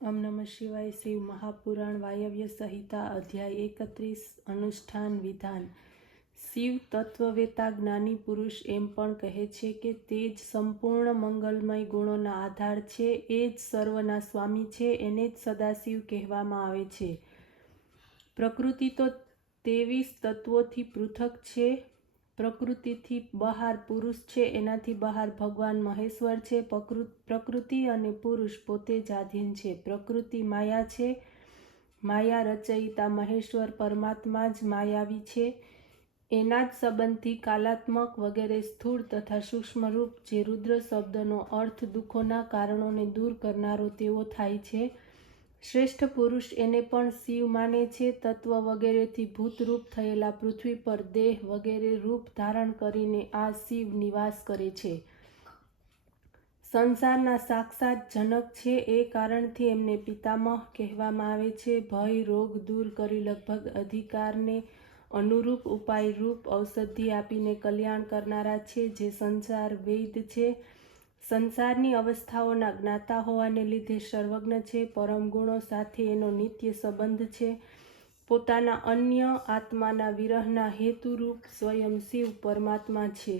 ओम नमः शिवाय। शिव महापुराण वायव्य संहिता अध्याय 31 अनुष्ठान विधान। शिव तत्ववेता ज्ञानी पुरुष एम पण कहे छे के ते ज संपूर्ण मंगलमय गुणोना आधार छे, ए ज सर्वना स्वामी छे, एने ज सदाशिव कहेवामां आवे छे। प्रकृति तो 23 तत्वोथी पृथक छे। प्रकृतिथी बहार पुरुष छे, एनाथी बहार भगवान महेश्वर छे। प्रकृति अने पुरुष पोते ज आधीन छे। प्रकृति माया छे, माया रचयिता महेश्वर परमात्मा ज मायावी छे। एना ज संबंधी कालात्मक वगैरह स्थूल तथा सूक्ष्म रूप जे रुद्र शब्दनो अर्थ दुखोना कारणोने दूर करनारो तेवो थाय छे। श्रेष्ठ पुरुष एने पण शिव माने छे। तत्व वगैरेथी भूतरूप थयेला पृथ्वी पर देह वगैरह रूप धारण करीने आ शिव निवास करे छे। संसारना साक्षात जनक छे, ए कारणथी एमने पितामह कहेवामां आवे छे। भय रोग दूर करी लगभग अधिकारने अनुरूप उपाय रूप औषधि आपीने कल्याण करनारा छे। जे संसार वैद्य छे, संसारनी अवस्थाओना ज्ञाता होवाने लीधे सर्वज्ञ छे। परम गुणों साथे एनो नित्य संबंध छे। पोताना अन्य आत्माना विरहना हेतुरूप स्वयं शिव परमात्मा छे।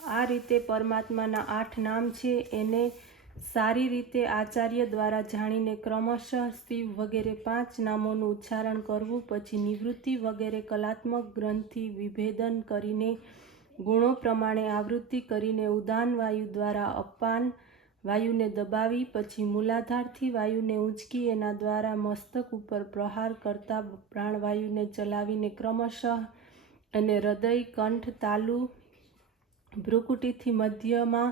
आ रीते परमात्माना 8 नाम छे। एने सारी रीते आचार्य द्वारा जाणीने क्रमशः शिव वगैरह 5 नामोનું उच्चारण करवू। पछी निवृत्ति वगैरह कलात्मक ग्रंथि विभेदन करीने गुणों प्रमाणे आवृत्ति करीने उदान वायु द्वारा अपान वायुने दबावी, पछी मूलाधारथी वायुने ऊंचकी एना द्वारा मस्तक उपर प्रहार करता प्राणवायुने चलावीने क्रमशः अने हृदय कंठ तालु भ्रुकुटीथी मध्यमा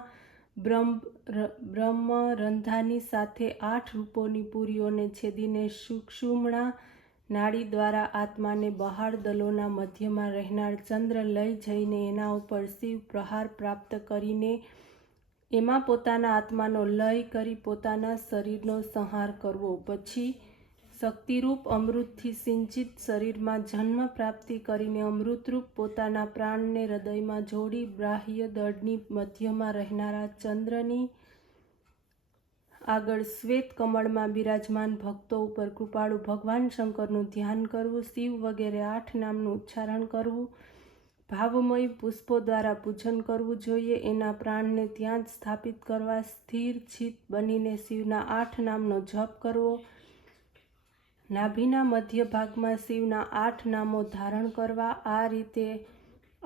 ब्रह्मरंध्रानी साथे 8 रूपोनी पुरीओने छेदीने सुषुम्ना नाड़ी द्वारा आत्माने बहार दलोना मध्यमा रहनार चंद्र लई जईने एना उपर शिव प्रहार प्राप्त करीने एमां पोताना आत्मानो लय करी पोताना शरीरनो संहार करवो। पछी शक्तिरूप अमृतथी सिंचित शरीरमां जन्म प्राप्ति करीने अमृतरूप पोताना प्राणने हृदयमां जोड़ी बाह्य दळनी मध्यमां रहनारा चंद्रनी आगळ श्वेत कमळमां बिराजमान भक्तो उपर कृपाळु भगवान शंकरनुं ध्यान करवू। शिव वगैरह 8 नामनुं उच्चारण करवू। भावमय पुष्पो द्वारा पूजन करवू जोईए। एना प्राणने त्यां ज स्थापित करवा। स्थिर चित बनीने शिवना 8 नामनो जप करवो। नाभीना मध्य भागमां शिवना 8 नामो धारण करवा। आ रीते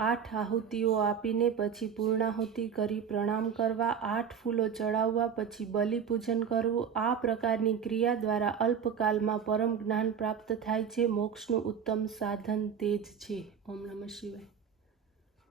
8 आहुतिओ आपीने पछी पूर्णाहुति करी प्रणाम करवा। 8 फूलो चढ़ाववा, पछी बलि पूजन करवू। आ प्रकारनी क्रिया द्वारा अल्पकालमां परम ज्ञान प्राप्त थाय छे। मोक्षनुं उत्तम साधन तेज छे। ओम नमः शिवाय।